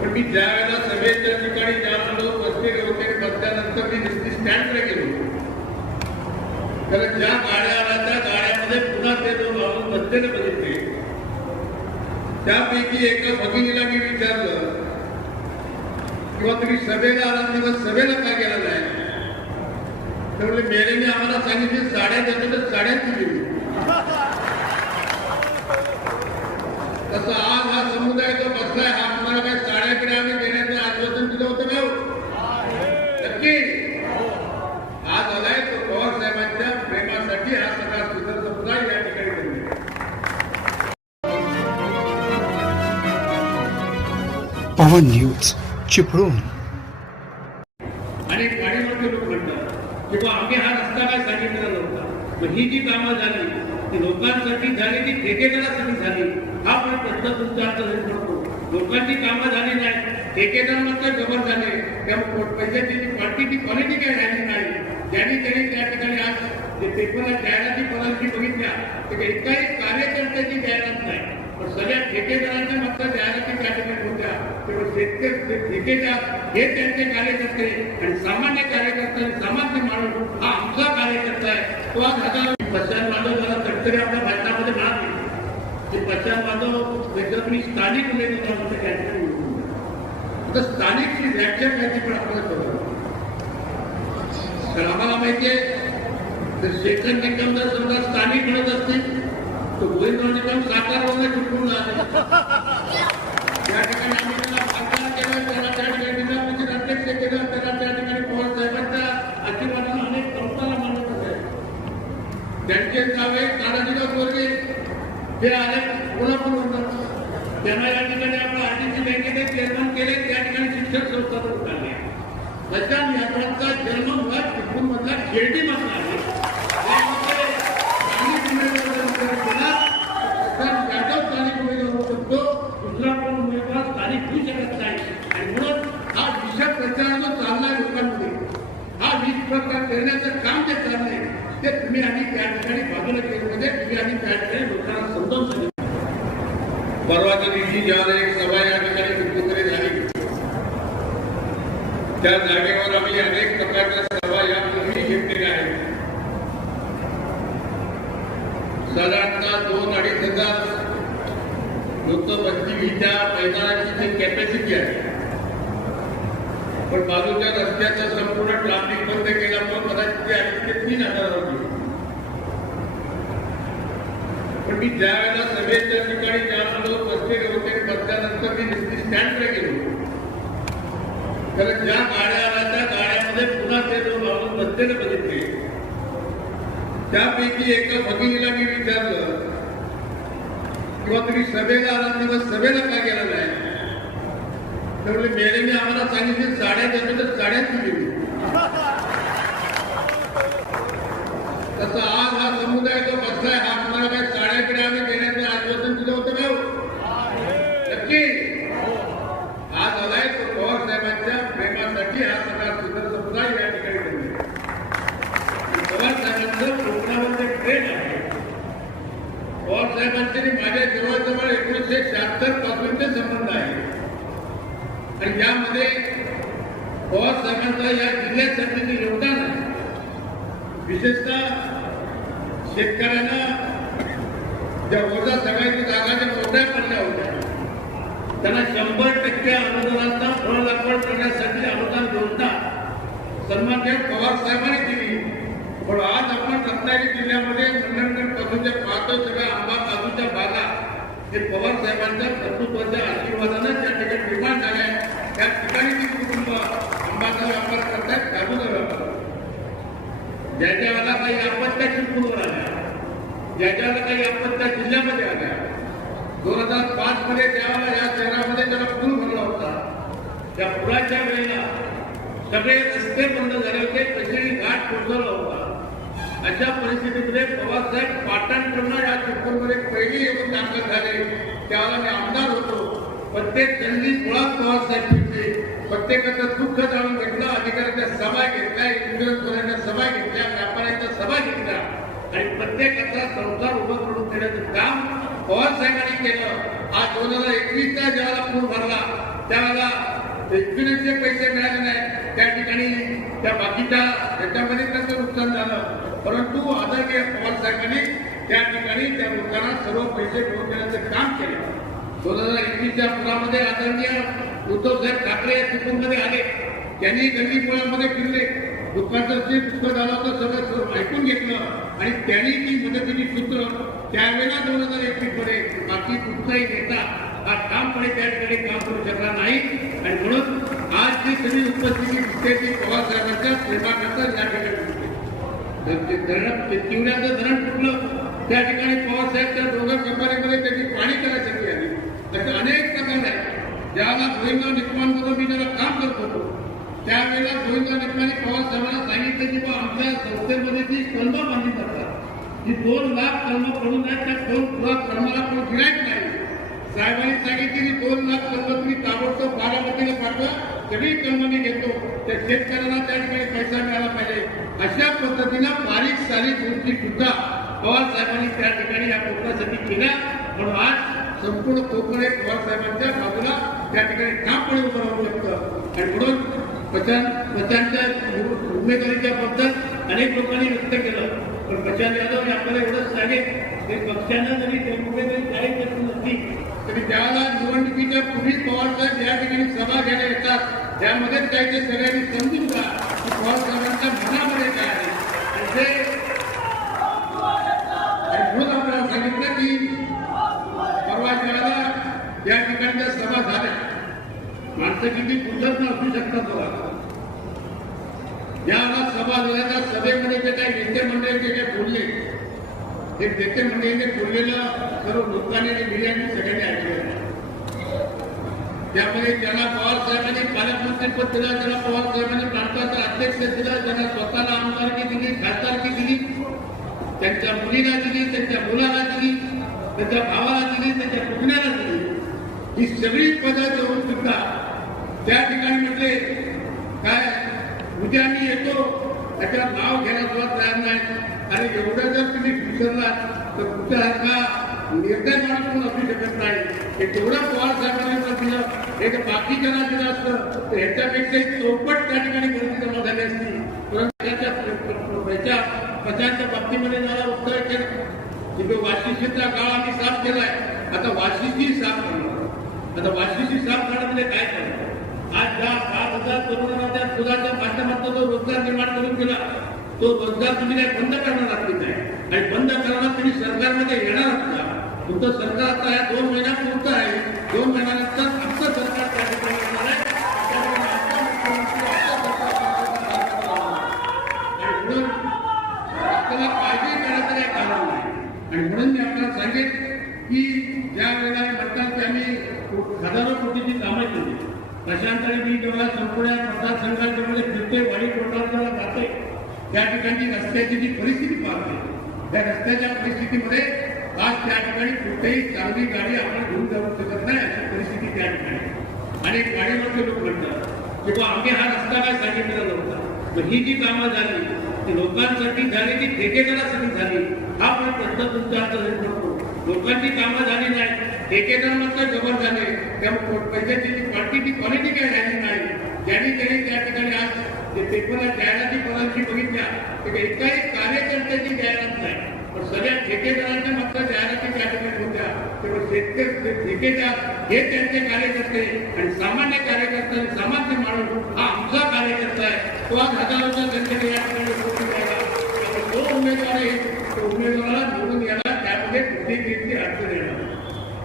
पण मी ज्या वेळेला सभेच्या ठिकाणी ज्या लोक बसलेले होते बसल्यानंतर मी नुसती स्टँडकडे गेलो. कारण ज्या गाड्या आल्या त्या गाड्यामध्ये पुन्हा ते दोन माणूस बसलेले बघितले. त्यापैकी एका भगिनीला मी विचारलं किंवा तुम्ही सभेला आला तेव्हा सभेला काय गेला नाही त्यामुळे मेरेने आम्हाला सांगितले साड्या देतो तर साड्याच दिली. तसं आज हा समुदाय जो बसलाय हा पवन न्यूज चिपळूण. आणि पाणीमध्ये लोक म्हणतात की बा आम्ही हा रस्ता काय सांगितलेला नव्हता? मग ही जी कामं झाली ती लोकांसाठी झाली ती ठेकेदारासाठी झाली? हा पण प्रश्न तुमचा अर्थ होऊ शकतो लोकांची कामं झाली नाही ठेकेदार मात्र जबर झाले. त्यामुळे पैशाची जी क्वांटिटी क्वालिटी काय झाली नाही? ज्यांनी त्यांनी त्या ठिकाणी आज जे पेपरला जाहिराती पदांची बघितल्या तर एकाही कार्यकर्त्याची जाहिरात नाही. पण सगळ्या ठेकेदारांच्या मात्र जाहिराती त्या ठिकाणी होत्या तेव्हा शेतकरी ठेकेदार हे त्यांचे कार्यकर्ते आणि सामान्य कार्यकर्ते आणि सामान्य माणूस हा आमचा कार्यकर्ता आहे. तो आज हजार पश्चात माधव जरा तटकरे आपल्या भाषणामध्ये म्हणाले. ते पश्चात माधव वेगळं मी स्थानिक उमेदवार होते त्या आता स्थानिकची व्याख्या काय पण आपल्याला कळलं तर आम्हाला माहितीये तर शेखर निकम जर समजा स्थानिक म्हणत असतील तर गोविंदराव निकम साकारवरनं चुकून झाले त्या ठिकाणी आम्ही त्याला खासदार केलं त्याला त्या ठिकाणी विधानपरिषद अध्यक्ष केलं त्याला त्या ठिकाणी पवार साहेबांच्या आशीर्वादानं अनेक संस्थांना मानत होते त्यांचे नावे तानाजीराव गोरगे हे आले कोल्हापूरवरून त्यांना या ठिकाणी आपण आदित्य बँकेचे चेअरमन केले त्या ठिकाणी शिक्षक संस्था पण त्याच्या बचाव यात्रांचा जन्म मुळात चिपळूण मधला खेळडी मधला आहे यामध्ये स्थानिक उमेदवार जर विचार केला तर यादव स्थानिक उमेदवार होऊ शकतो दुसरा कोण उमेदवार स्थानिक होऊ शकत नाही आणि म्हणून हा विषय प्रचार जो चाललाय लोकांमध्ये हा वीज प्रकार करण्याचं काम जे चाललंय ते तुम्ही आणि त्या ठिकाणी बाजूला केलं म्हणजे तुम्ही आणि त्या ठिकाणी लोकांना समजावून सांगितलं. परवाच्या दिवशी ज्यावेळेला एक सभा या ठिकाणी कुठेतरी झाली त्या जागेवर आम्ही अनेक प्रकारच्या सभा यापूर्वी घेतलेल्या आहेत. साधारणतः दोन अडीच हजार लोक बसतील मैदानाची जी कॅपॅसिटी आहे पण बाजूच्या रस्त्याचं संपूर्ण ट्राफिक बंद केल्यामुळे कदाचित ते अडीच ते तीन हजार होती पण मी ज्या वेळेला सभेच्या ठिकाणी ज्या लोक बसलेले होते बसल्यानंतर मी नुसती स्टँडकडे गेलो. कारण ज्या गाड्या आल्या त्या गाड्यामध्ये पुन्हा ते दोन माणूस बसलेले बघितले. त्यापैकी एका भगिनीला मी विचारलं किंवा तुम्ही सभेला आला तेव्हा सभेला का गेला नाही? त्यामुळे मेलेने आम्हाला सांगितले साड्या देतो तर साड्याच दिली. तसं आज हा समुदाय जो बसलाय हा तुम्हाला काय साड्याकडे आम्ही देण्याचं आश्वासन दिलं होतं का हो? नक्की आज आलाय तो पवार साहेबांच्या प्रेमासाठी हा सगळा सुंदर समुदाय या ठिकाणी बनलेला आहे. पवार साहेबांचं कोकणामध्ये प्रेम आहे पवार साहेबांचे आणि माझ्या जवळजवळ एकोणीसशे शहात्तर संबंध आहे. आणि त्यामध्ये पवार साहेबांचा या जिल्ह्यासाठी जे योगदान आहे. विशेषतः शेतकऱ्यांना ज्या ओझा सगळ्याची जागा ज्या मोठ्या पडल्या होत्या त्यांना शंभर टक्के अनुदानाचा फळ लागवड करण्यासाठी अनुदान योजना सन्मान्य पवार साहेबांनी दिली पण आज आपण रत्नागिरी जिल्ह्यामध्ये मंडणगड पासूनच्या पाहतो सगळ्या आंबा काजूच्या बागा. हे पवार साहेबांच्या कर्तृत्वाच्या आशीर्वादानं त्या ठिकाणी निर्माण झाल्या त्या ठिकाणी ती कुटुंब आंबाचा व्यापार करतायत काजूचा व्यापार ज्याच्या वेळेला काही आपत्त्या चिरकुलवर आल्या ज्याच्या वेळेला काही आपत्त्या जिल्ह्यामध्ये आल्या दोन हजार पाच मध्ये त्यावेळेला या शहरामध्ये त्याला पूर भरला होता. त्या पुराच्या वेळेला सगळे रस्ते बंद झाले होते कचेरी घाट कोसळला होता. अशा परिस्थितीमध्ये पवारसाहेब पाटणकडनं या चिपळूणमध्ये पहिली येऊन दाखल झाले त्यावेळेला मी आमदार होतो. प्रत्येक त्यांनी मुळात पवारसाहेब फिरले प्रत्येकाचं दुःख जाणून घेतलं अधिकाऱ्यांच्या सभा घेतल्या इन्शुरन्सवाल्यांच्या सभा घेतल्या व्यापाऱ्यांच्या सभा घेतल्या आणि प्रत्येकाचा संसार उभं करून देण्याचं काम पवार साहेबांनी केलं. आज दोन हजार एकवीसचा ज्यावेळेला पूर भरला त्यावेळेला इन्शुरन्सचे पैसे मिळाले नाही. त्या ठिकाणी त्या बाकीच्या याच्यामध्ये त्यांचं नुकसान झालं. परंतु आदरणीय पवार साहेबांनी त्या ठिकाणी त्या लोकांना सर्व पैसे मिळवून काम केलं. दोन हजार एकवीसच्या पुरामध्ये आदरणीय उद्धव साहेब ठाकरे या चिपळूणमध्ये आले. त्यांनी गरीब मुळामध्ये फिरले. दुःखाचं जे दुःख झालं होतं सगळं सर्व ऐकून घेतलं आणि त्यांनी ती मदतीची सूत्र त्यावेळेला दोन हजार एकवीसमध्ये बाकी कुठलाही नेता हा ठामपणे त्या ठिकाणी काम करू शकला नाही. आणि म्हणून आज जी सगळी उपस्थिती दिसते ती पवार साहेबांच्या प्रेमाकरता या ठिकाणी ते धरण ते धरण फुटलं. त्या ठिकाणी पवार साहेबच्या डोंगर कंपनीमध्ये त्याची पाणी करायसाठी आली त्याचे अनेक प्रकार आहेत. ज्याला गोविंदा निकमांबरोबर मी ज्याला काम करत होतो. त्यावेळेला गोविंदा निकमाने पवार साहेबांना सांगितलं की बा आमच्या संस्थेमध्ये जी कलम बांधली जातात ही दोन लाख कलम पडून आहेत त्या दोन लाख कलमाला कोण गिरायक नाही. साहेबांनी सांगितलेली दोन लाख समजा तुम्ही ताबडतोब बारामतीला पाठवा सगळी कलम घेतो. त्या शेतकऱ्याला त्या ठिकाणी पैसा मिळाला पाहिजे. अशा पद्धतीनं बारीक सारीक गोष्टी सुद्धा पवार साहेबांनी त्या ठिकाणी या कोकणासाठी केल्या. म्हणून आज संपूर्ण कोकण एक पवार साहेबांच्या बाजूला त्या ठिकाणी ठामपणे उभं राहू शकतं. आणि म्हणून प्रचार प्रचारच्या उमेदवारीच्या बद्दल अनेक लोकांनी व्यक्त केलं. पण पचन यादव हे आपल्याला एवढंच सांगेल की पक्षानं जरी उमेदवारी जाहीर करत नसती आणि त्याला निवडणुकीच्या पूर्वी पवार साहेब या ठिकाणी सभा घ्यायला येतात त्यामध्ये काही ते सगळ्यांनी समजून घ्या की पवार साहेबांच्या मनामध्ये काय आहे. म्हणजे ते म्हणून आपल्याला सांगितलं की परवा ज्याला या ठिकाणच्या सभा झाल्या माणसं किती कुठलंच असू शकतात बघा. याला सभा झाल्या त्या सभेमध्ये जे काही नेते मंडळ जे काही बोलले एक नेते मंडळीने बोललेलं सर्व लोकांनी आणि मीडियाने सगळ्यांनी ऐकलं त्यामध्ये त्यांना पवार साहेबांनी पालकमंत्रीपद दिलं त्यांना पवार साहेबांनी प्रांताचा अध्यक्ष दिला त्यांना स्वतःला आमदारकी दिली खासदारकी दिली त्यांच्या मुलीला दिली त्यांच्या मुलाला दिली त्यांच्या भावाला दिली त्यांच्या पुतण्याला दिली. ही सगळी पदं देऊन सुद्धा त्या ठिकाणी म्हटले काय उद्या मी येतो त्याच्यावर नाव घ्यायला सुद्धा तयार नाही आणि एवढं जर तुम्ही विसरलात तर तुमच्यासारखा निर्णय माणूस पण असू शकत नाही. हे तेवढं पवार साहेबांनी दिलं हे जर बाकीच्यांना दिलं असतं तर ह्याच्यापेक्षा चौपट त्या ठिकाणी गर्दी जमा झाली असती. परंतु त्याच्या याच्या प्रचाराच्या बाबतीमध्ये मला उत्तर की तो वाशिष्ठीचा काळ आम्ही साफ केलाय आता वाशिष्ठी साफ करणार. आता वाशिष्ठी साफ करणं म्हणजे काय करणार? आज ज्या सात हजार तरुणांना त्या दुधाच्या माध्यमातून जो रोजगार निर्माण करून दिला तो रोजगार तुम्ही काय बंद करणार आपली काय? आणि बंद करणार तुम्ही सरकारमध्ये येणार आहात का? तुमचं सरकार आता या दोन महिन्यापुरतं आहे. दोन महिन्यानंतर आमचं सरकार त्या ठिकाणी येणार आहे. आणि म्हणून आपल्याला काळजी करायचं काही कारण नाही आणि म्हणून मी आपल्याला सांगेन की ज्या वेळेला मतदान आम्ही हजारो कोटीची कामं केली. प्रशांत मी जेव्हा संपूर्ण जेवढी फिरते वाडी कोटाला जाते त्या ठिकाणी रस्त्याची जी परिस्थिती पाहते त्या रस्त्याच्या परिस्थितीमध्ये आज त्या ठिकाणी कुठेही चांगली गाडी आपण घेऊन जाऊ शकत नाही अशी परिस्थिती त्या ठिकाणी आणि गाडीवरचे लोक म्हणतात की बा आम्ही हा रस्ता काय सांगितलेला नव्हता? मग ही जी कामं झाली ती लोकांसाठी झाली ती ठेकेदारासाठी झाली हा पण प्रश्न पडतो लोकांची कामं झाली नाही ठेकेदार मात्र जबर झाले त्यामुळे पैशाची जी क्वांटिटी क्वालिटी काय राहिली नाही ज्यांनी त्यांनी त्या ठिकाणी आज ते पेपरला जाहिराती पदांची बघितल्या तर एकाही कार्यकर्त्याची जाहिरात नाही. पण सगळ्या ठेकेदारांच्या मात्र जाहिराती त्या ठिकाणी होत्या तेव्हा शेतकरी ठेकेदार हे त्यांचे कार्यकर्ते आणि सामान्य कार्यकर्ते आणि सामान्य माणूस हा आमचा कार्यकर्ता आहे. तो आज हजारोचा संख्येने या ठिकाणी जो उमेदवार आहे. तो उमेदवाराला निवडून यायला त्यामध्ये कुठेही किती अडचण येणार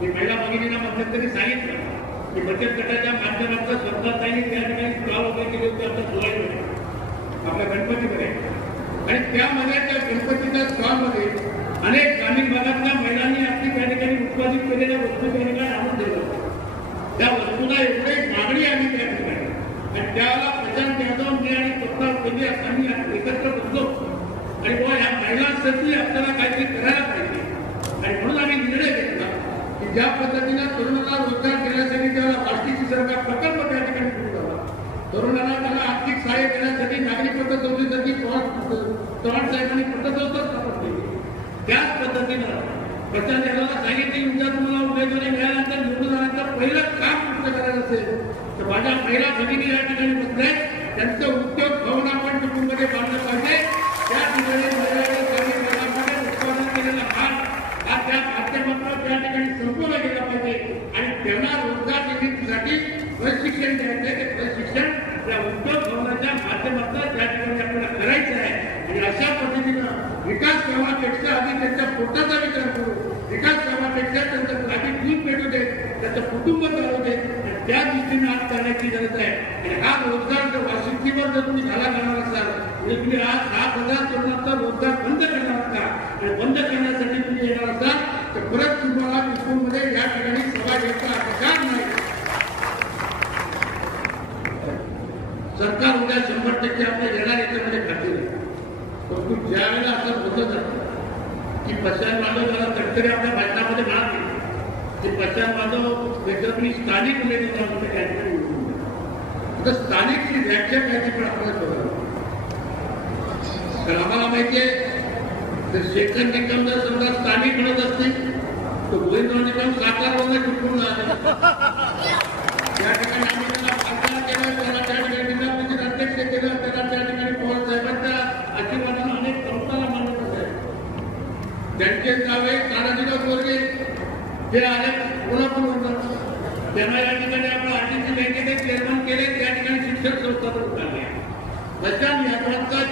मी महिला भगिनीला मध्यंतरी सांगितलं. बचत गटाच्या माध्यमातून स्वतः त्यांनी त्या ठिकाणी स्टॉल उभे केले होते आता जुलैमध्ये आपल्या गणपतीमध्ये आणि त्यामध्ये त्या गणपतीच्या स्टॉलमध्ये अनेक ग्रामीण भागातल्या महिलांनी आपली त्या ठिकाणी उत्पादित केलेल्या वस्तू त्या ठिकाणी आणून दिलं त्या वस्तूला एवढी मागणी आली त्या ठिकाणी. आणि त्याला प्रशांत यादव मी आणि स्वतः पहिले आम्ही एकत्र बसलो आणि बुवा या महिलांसाठी आपल्याला काहीतरी करायला पाहिजे. आणि म्हणून आम्ही निर्णय घेतला की ज्या पद्धतीनं तरुणांना रोजगार केला त्याला राष्ट्रीय सरकार प्रकल्प त्या ठिकाणी सुरू झाला तरुणांना त्यांना आर्थिक सहाय्य देण्यासाठी नागरिक पद्धती चव्हाण साहेबांनी पद्धत स्थापन केली त्याच पद्धतीनं प्रचंड यादवला सांगितले उद्या तुम्हाला उमेदवारी मिळाल्यानंतर निवडून आल्यानंतर पहिलं काम कुठलं करायचं असेल. तर माझ्या महिला भगिनी या ठिकाणी बसल्या त्यांचं उद्योग भवन आपण कुटुंबमध्ये बांधलं पाहिजे त्या ठिकाणी महिलांनी कमी वेळामध्ये उत्पादन केलेला भाग हा त्या माध्यमातून त्या ठिकाणी संपवला गेला पाहिजे आणि त्यांना रोजगार निर्मितीसाठी प्रशिक्षण द्यायचं आहे ते प्रशिक्षण त्या उद्योग भवनाच्या माध्यमातून त्या ठिकाणी आपल्याला करायचं आहे आणि अशा पद्धतीनं विकास कामापेक्षा आधी त्यांच्या पोटाचा विचार करू विकास कामापेक्षा त्यांचं आधी दूध त्याचं कुटुंब चालवते त्या दृष्टीने आज करण्याची गरज आहे. आणि हा रोजगार जर वाशिष्ठीवर जर तुम्ही झाला करणार असाल म्हणजे तुम्ही आज सात हजार तरुणांचा रोजगार बंद करणार असाल आणि बंद करण्यासाठी तुम्ही येणार असाल तर परत तुम्हाला विपुलमध्ये या ठिकाणी सभा घ्यायचा अधिकार नाही. सरकार उद्या शंभर टक्के आपल्या येणार याच्यामध्ये खातील परंतु ज्या वेळेला असं होतं जातं की पश्चिम माधव जरा तटकरे आपल्या भाषणामध्ये म्हणाले की पश्चिम स्थानिक उमेदवारांमध्ये काहीतरी निवडून आता स्थानिकची व्याख्या काय ती पण आपल्याला बघावी तर आम्हाला माहितीये तर शेखर निकम जर समजा स्थानिक म्हणत असतील तर गोविंदराव निकम सातारवरनं कुठून आले या ठिकाणी आम्ही त्यांना त्या ठिकाणी जिल्हा अध्यक्ष केलं त्या ठिकाणी पवार साहेबांच्या आशीर्वादानं अनेक त्यांचे नावे तानाजीराव गोरगे ते आले कोल्हापूरवरून त्यांना या ठिकाणी आपलं आरटीसी बँकेचे चेअरमन केले त्या ठिकाणी शिक्षण संस्था पण उभारली बच्चान यात्राचा